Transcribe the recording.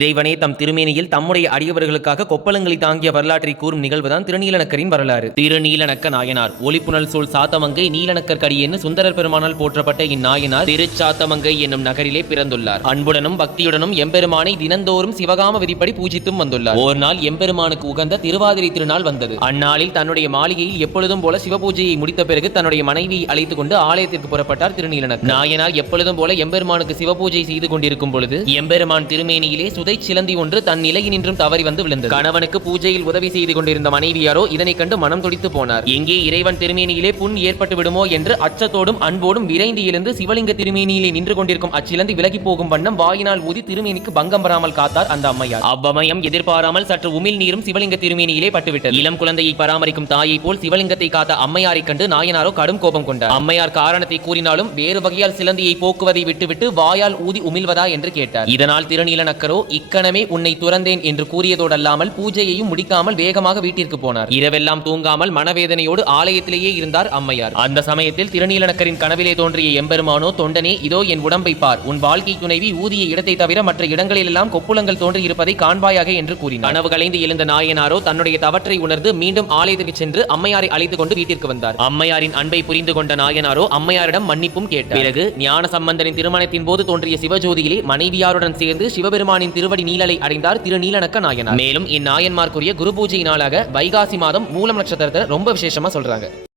இறைவனே தம் திருமேனியில் தம்முடைய அடியவர்களுக்காக கொப்பளங்களை தாங்கிய வரலாற்றை கூறும் நிகழ்வுதான் திருநீலநக்கரின் வரலாறு. திருநீலநக்க நாயனார் ஒளிப்புணல் சூழ் சாத்தமங்கை நீலநக்கர் கடியேன்னு சுந்தரர் பெருமானால் போற்றப்பட்ட இந்நாயனார் திருச்சாத்தமங்கை என்னும் நகரிலே பிறந்துள்ளார். அன்புடனும் பக்தியுடனும் எம்பெருமானை தினந்தோறும் சிவகாம விதிப்படி பூஜித்தும் வந்துள்ளார். ஒரு நாள் எம்பெருமானுக்கு உகந்த திருவாதிரை திருநாள் வந்தது. அந்நாளில் தன்னுடைய மாளிகையில் எப்பொழுதும் போல சிவபூஜையை முடித்த பிறகு தன்னுடைய மனைவியை அழைத்துக் கொண்டு ஆலயத்திற்கு புறப்பட்டார் திருநீலநக்கர் நாயனார். எப்பொழுதும் போல எம்பெருமானுக்கு சிவபூஜை செய்து கொண்டிருக்கும் பொழுது எம்பெருமான் திருமேனியிலே சிலந்தி ஒன்று தன் நிலையினின்றும் தவறி வந்து விழுந்தது. கணவனுக்கு பூஜையில் உதவி செய்து கொண்டிருந்த மனைவியாரோ இதனை கண்டு மனம் துடித்து போனார். எங்கே இறைவன் திருமேனியிலே புண் ஏற்பட்டு விடுமோ என்று அச்சத்தோடும் அன்போடும் விரைந்து எழுந்து சிவலிங்க திருமேனியிலே நின்று கொண்டிருக்கும் அச்சிலந்தி விலகி போகும் வண்ணம் வாயினால் ஊதி திருமேனிக்கு பங்கம் வராமல் காத்தார் அந்த அம்மையார். அவ்வமயம் எதிர்பாராமல் சற்று உமிழ் நீரும் சிவலிங்க திருமேனியிலே பட்டுவிட்டது. இளம் குழந்தையை பராமரிக்கும் தாயை போல் சிவலிங்கத்தை காத்த அம்மையாரை கண்டு நாயனாரோ கடும் கோபம் கொண்டார். அம்மையார் காரணத்தை கூறினாலும் வேறு வகையால் சிலந்தியை போக்குவதை விட்டுவிட்டு வாயால் ஊதி உமிழ்வதா என்று கேட்டார். இதனால் திருநீலநக்கரோ இக்கணமே உன்னை துறந்தேன் என்று கூறியதோடல்லாமல் பூஜையையும் முடிக்காமல் வேகமாக வீட்டிற்கு போனார். இரவெல்லாம் தூங்காமல் மனவேதனையோடு ஆலயத்திலேயே இருந்தார் அம்மையார். அந்த சமயத்தில் திருநீலநக்கரின் கனவிலே தோன்றிய எம்பெருமானோ, தொண்டனே இதோ என் உடம்பை பார், உன் வாழ்க்கை துணைவி ஊதிய இடத்தை தவிர மற்ற இடங்களிலெல்லாம் கொப்புளங்கள் தோன்றி இருப்பதை காண்பாயாக என்று கூறினார். கனவு கலைந்து எழுந்த நாயனாரோ தன்னுடைய தவற்றை உணர்ந்து மீண்டும் ஆலயத்திற்கு சென்று அம்மையாரை அழைத்துக் கொண்டு வீட்டிற்கு வந்தார். அம்மையாரின் அன்பை புரிந்து கொண்ட நாயனாரோ அம்மையாரிடம் மன்னிப்பும் கேட்டார். பிறகு ஞான சம்பந்தரின் திருமணத்தின் போது தோன்றிய சிவஜோதியிலே மனைவியாருடன் சேர்ந்து சிவபெருமானின் திருவடி நீழலை அடைந்தார் திருநீலநக்க நாயனார். மேலும் இந்நாயன்மார்க்குரிய குரு பூஜை நாளாக வைகாசி மாதம் மூலம் நட்சத்திரத்தை ரொம்ப விசேஷமா சொல்றாங்க.